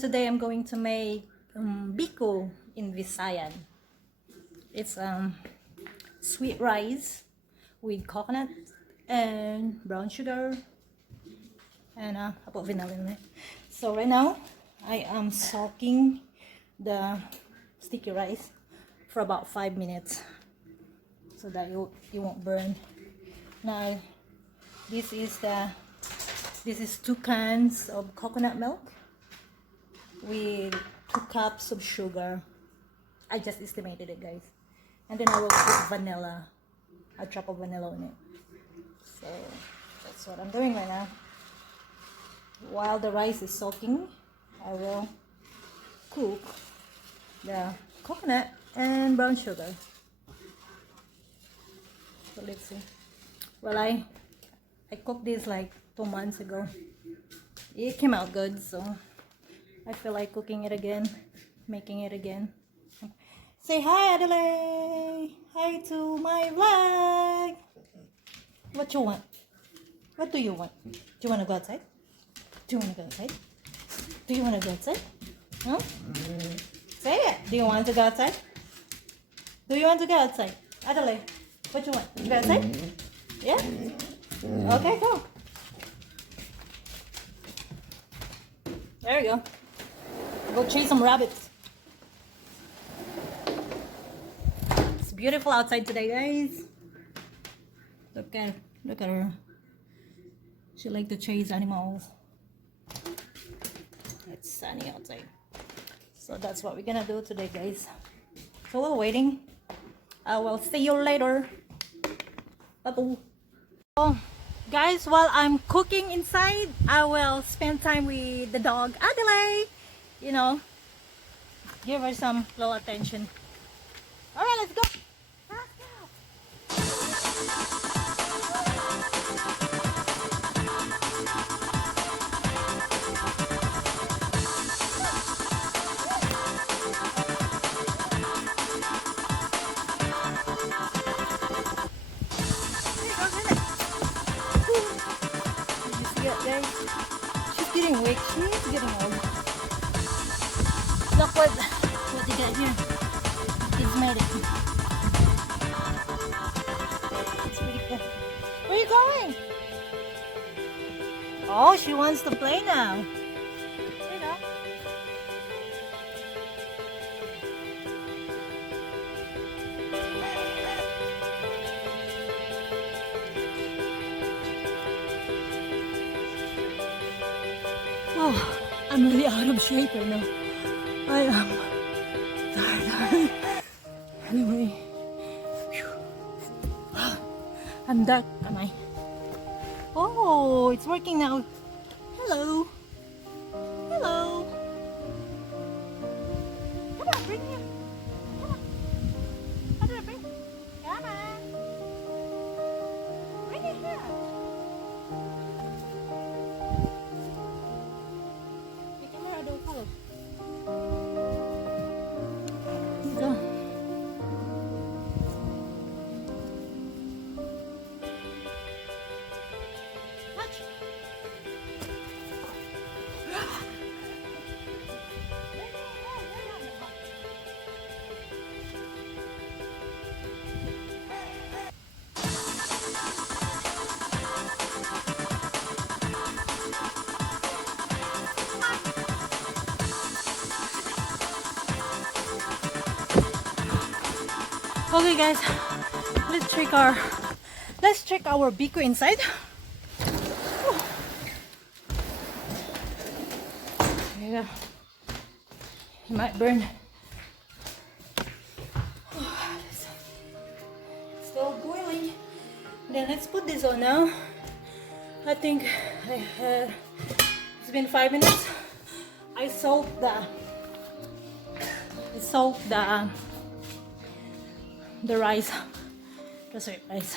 today I'm going to make biko in Visayan. It's sweet rice with coconut and brown sugar, and I put vanilla in it. So right now I am soaking the sticky rice for about 5 minutes so that it won't burn. Now this is 2 cans of coconut milk with 2 cups of sugar. I just estimated it, guys. And then I will put vanilla, a drop of vanilla in it. So that's what I'm doing right now. While the rice is soaking, I will cook the coconut and brown sugar. So let's see. Well, I cooked this like 2 months ago. It came out good, so I feel like cooking it again, making it again. Say hi, Adelaide! Hi to my vlog! What you want? What do you want? Do you want to go outside? Do you want to go outside? Do you want to go outside? Huh? Say it! Do you want to go outside? Do you want to go outside? Adelaide, what you want? Go outside? Yeah? Okay, go. There you go. Go chase some rabbits. It's beautiful outside today, guys. Look at her. She like to chase animals. It's sunny outside. So that's what we're gonna do today, guys. So while waiting, I will see you later. Bye-bye. Oh, guys, while I'm cooking inside, I will spend time with the dog Adelaide. You know, give her some little attention. All right, let's go. Let's go. You see it, guys? She's getting weak. She's getting old. Look what they got here. It's made it. It's pretty cool. Where are you going? Oh, she wants to play now. There you go. Oh, I'm really out of shape right now. I am tired. Anyway, I'm dark, am I? Oh, it's working now. Hello. Hello. Come on, bring him. Come on. How do I bring? Come on. Bring it here. The camera don't follow. Go. Watch. Okay, guys, let's check our biko inside. Yeah, it might burn. Still boiling. Then let's put this on now. I think it's been 5 minutes. I soaked the rice, the sweet rice.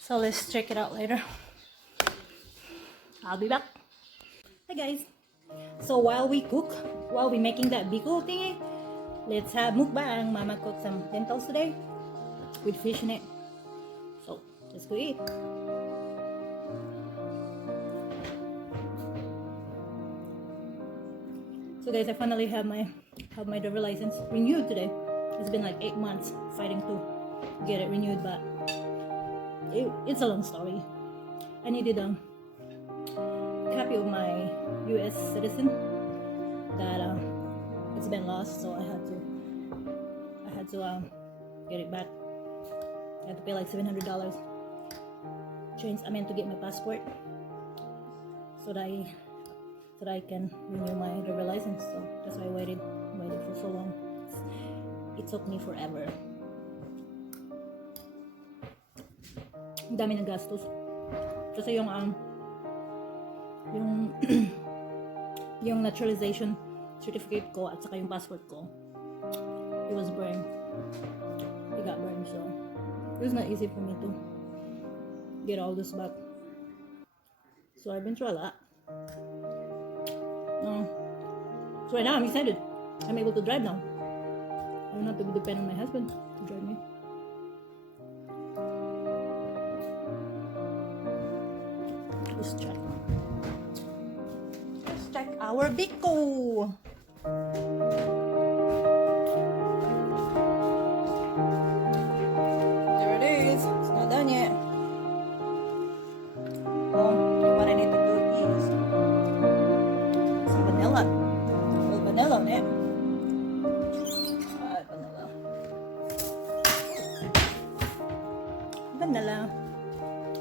So let's check it out later. I'll be back. Hi guys. So while we making that biko thingy, let's have mukbang. Mama cooked some lentils today with fish in it. So let's go eat. So guys, I finally have my driver license renewed today. It's been like 8 months fighting to get it renewed, but it's a long story. I needed a copy of my U.S. citizen that it's been lost, so I had to get it back. I had to pay like $700 to get my passport so that I can renew my driver license. So that's why I waited for so long. It took me forever. Ang dami ng gastos. Kasi yung yung naturalization certificate ko at saka yung passport ko, it was burned. It got burned, so it was not easy for me to get all this back. So I've been through a lot. So right now I'm excited. I'm able to drive now. I don't have to depend on my husband to drive me. Let's check our Biko. There it is. It's not done yet. What I need to do is some vanilla. A little vanilla on it. Vanilla.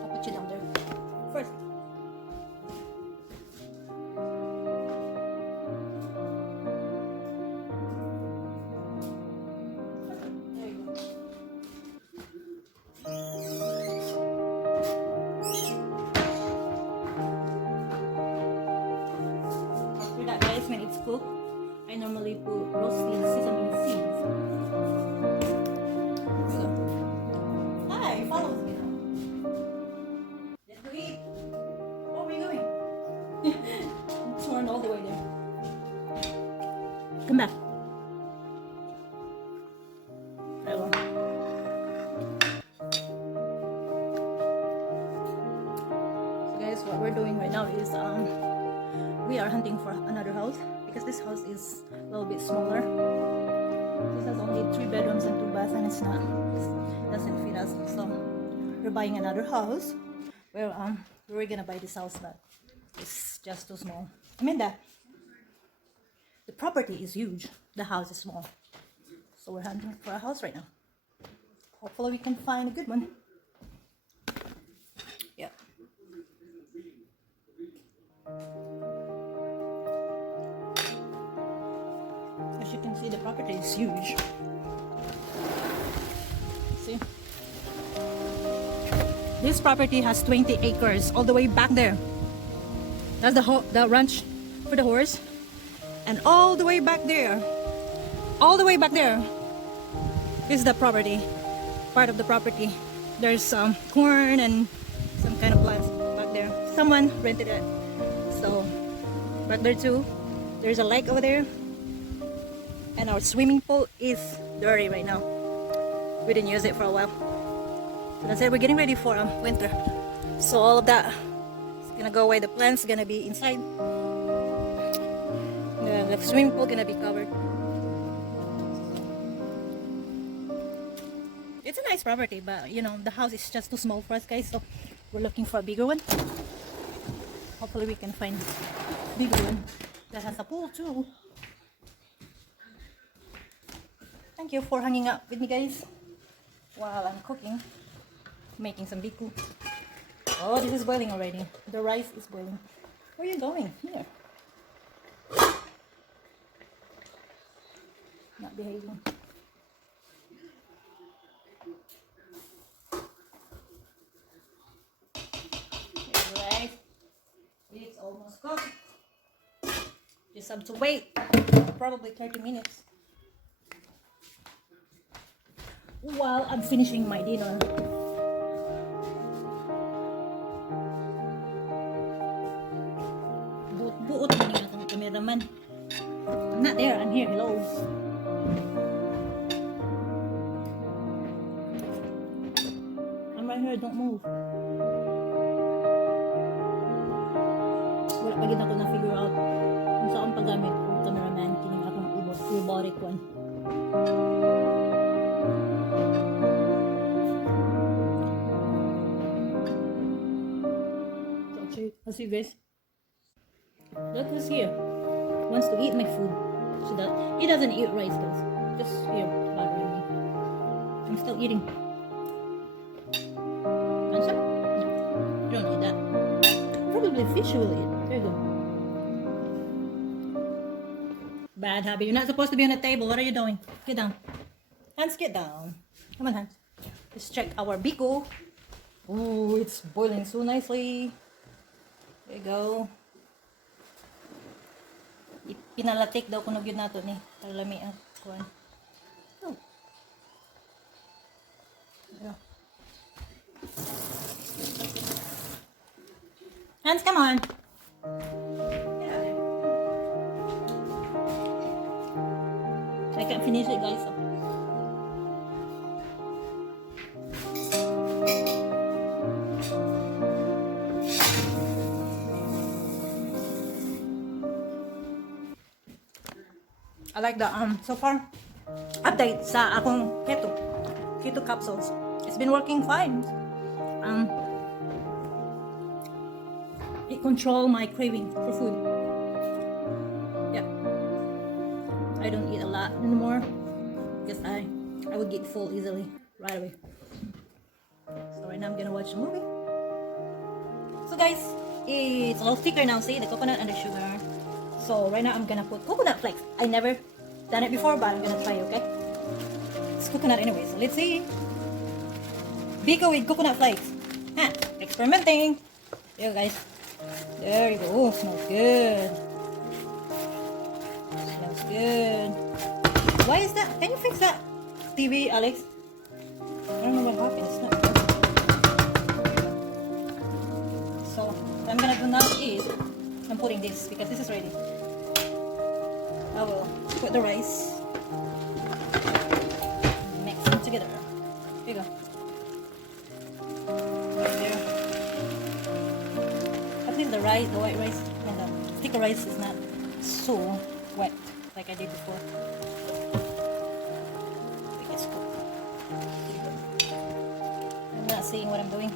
I'll put you down there first. There you go. After that, guys, when it's cooked, I normally put roasted sesame seeds. Hi, follows me now. Let's go eat. What are we doing? Torn all the way there. Come back. There we go. So guys, what we're doing right now is we are hunting for another house because this house is a little bit smaller. This has only 3 bedrooms and 2 baths, and it doesn't fit us. So we're buying another house. Well, we were gonna buy this house, but it's just too small. I mean that the property is huge, the house is small. So we're hunting for a house right now. Hopefully we can find a good one. Yeah. As you can see, the property is huge. See? This property has 20 acres all the way back there. That's the ranch for the horse. And all the way back there, is the property, part of the property. There's corn and some kind of plants back there. Someone rented it. So back there too, there's a lake over there. And our swimming pool is dirty right now. We didn't use it for a while. So that's it, we're getting ready for winter. So all of that is gonna go away. The plants gonna be inside. The swimming pool gonna be covered. It's a nice property, but you know, the house is just too small for us, guys, so we're looking for a bigger one. Hopefully we can find a bigger one that has a pool too. Thank you for hanging out with me, guys, while I'm cooking, making some Biko. Oh, this is boiling already. The rice is boiling. Where are you going? Here. Not behaving. There's the rice. It's almost cooked. Just have to wait probably 30 minutes while I'm finishing my dinner. Buot man yung atong cameraman. I'm not there, I'm here. Hello. I'm right here, don't move. Wala pa gid ako na figure out kung saan paggamit ng cameraman. robotic one. Let's see, guys. Look who's here. Wants to eat my food. He doesn't eat rice, guys. Just here bothering me. I'm still eating. Want some? No, you don't need that. Probably fish will eat. There you go. Bad habit. You're not supposed to be on the table. What are you doing? Get down. Hans, get down. Come on, Hans. Let's check our biko. Ooh, it's boiling so nicely. There you go. Pinalatik daw kunog yun nato ni. Para lami ang kuwan. Oh. Yeah. Hans, come on. I can't finish it, guys. I like the so far update sa akong keto capsules. It's been working fine. It control my craving for food. Yeah, I don't eat a lot anymore because I would get full easily right away. So right now I'm gonna watch a movie. So guys, it's a little thicker now. See the coconut and the sugar. So right now I'm gonna put coconut flakes. I never done it before, but I'm gonna try, okay? It's coconut anyway, so let's see. Biko with coconut flakes. Huh, experimenting. There you go, guys. There you go. Oh, smells good. Smells good. Why is that? Can you fix that TV, Alex? I don't know what happened. It's not good. So what I'm gonna do now is I'm putting this because this is ready. I will put the rice, mix them together. Here you go. Right there. At least the white rice, and the thicker rice is not so wet like I did before. I think it's cooked. Here you go. I'm not seeing what I'm doing.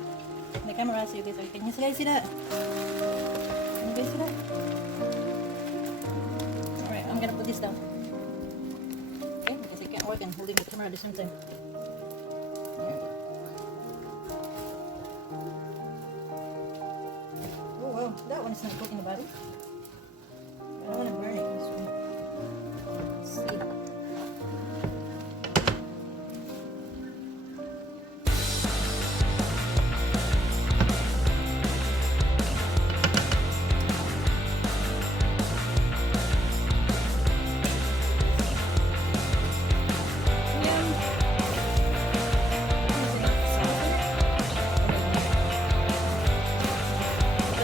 My camera, so you guys can you guys see that? Can you guys see that? I'm gonna put this down. Okay, because I can't work and holding the camera at the same time. There you go. Oh wow, that one is not cooking the bottom. I don't want to burn it this one. Let's see.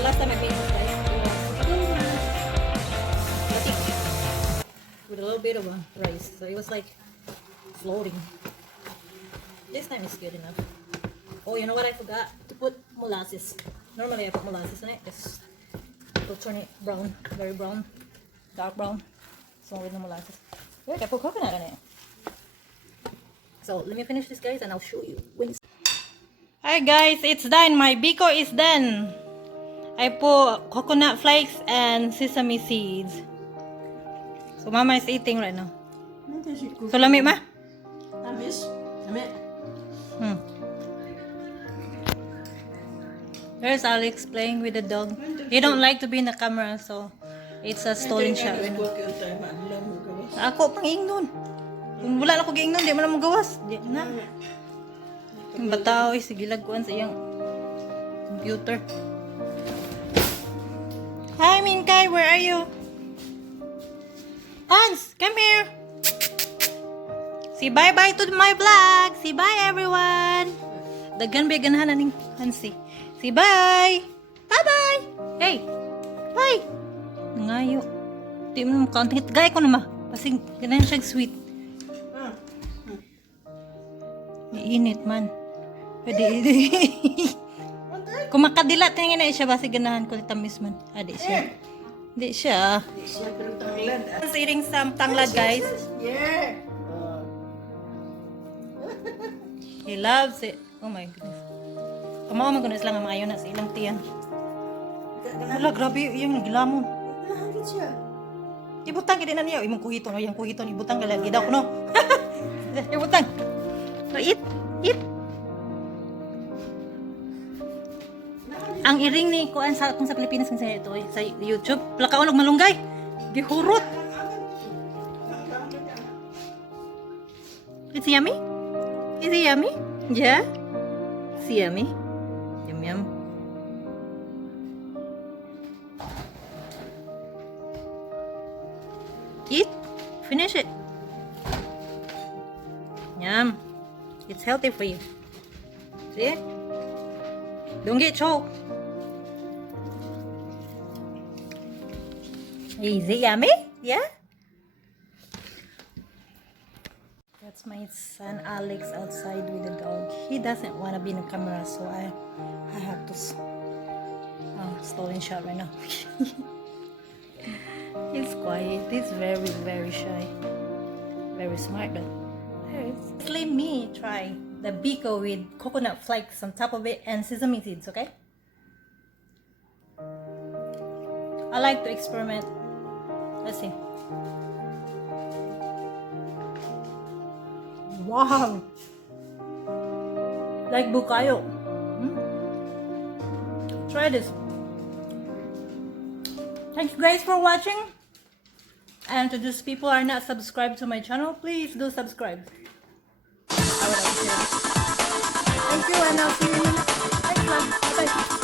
Last time I made this, guys, it was with a little bit of rice, so it was like floating. This time is good enough. Oh, you know what? I forgot to put molasses. Normally I put molasses in it. Just to turn it brown, very brown, dark brown. So with no molasses. Look, I put coconut in it. So let me finish this, guys, and I'll show you when it's. Hi guys, it's done. My biko is done. I put coconut flakes and sesame seeds. So Mama is eating right now. So lamig ma? Tamis? Lamig. There's Alex playing with the dog. He don't like to be in the camera, so it's a stolen shot. Ako pang ingnon. Kung wala na ko giingnon, di mo na magawas. Di na. Yung bataw ay sige lagkuan sa iyang computer. Hi Minkay, where are you? Hans, come here. Say bye-bye to my vlog. Say bye everyone. Daghan ba ganahan ning Hansi. Say bye. Bye-bye. Hey. Bye. Ngayo. Di mo kaunting gay ko na ma. Kasi ganahan siya sweet. Init man. Pwede. Kung makadilat tingin na siya basi ganahan ko tamis man. Di siya. Di siya. Pero tanglad. I'm eating some tanglad, guys. Yeah. He loves it. Oh my goodness. Kamawa magunas lang ang mga yun sa ilang tiyan. Wala, grabe yung naglamon. Nahangit siya. Ibutang ka din na niya. Imong kuhiton. O yung kuhiton. Ibutang ka lang. Gidaw ko, no? Ibutang. So, eat. Eat. Ang iring ni kuan sa kung sa Pilipinas kung sa ito sa YouTube. Plakaon og malunggay. Gihurot. It's yummy? Is it yummy? Yeah? It's yummy? Yum yum. Eat. Finish it. Yum. It's healthy for you. See? Don't get choked. Is it yummy? Yeah? That's my son Alex outside with the dog. He doesn't want to be in the camera, so I have to stolen shot right now. He's quiet. He's very, very shy. Very smart, but let me try the biko with coconut flakes on top of it and sesame seeds, okay? I like to experiment. Let's see. Wow! Like bukayo. Try this. Thanks guys for watching. And to those people who are not subscribed to my channel, please do subscribe. I would appreciate it. Thank you, and I'll see you in the next one. Bye-bye.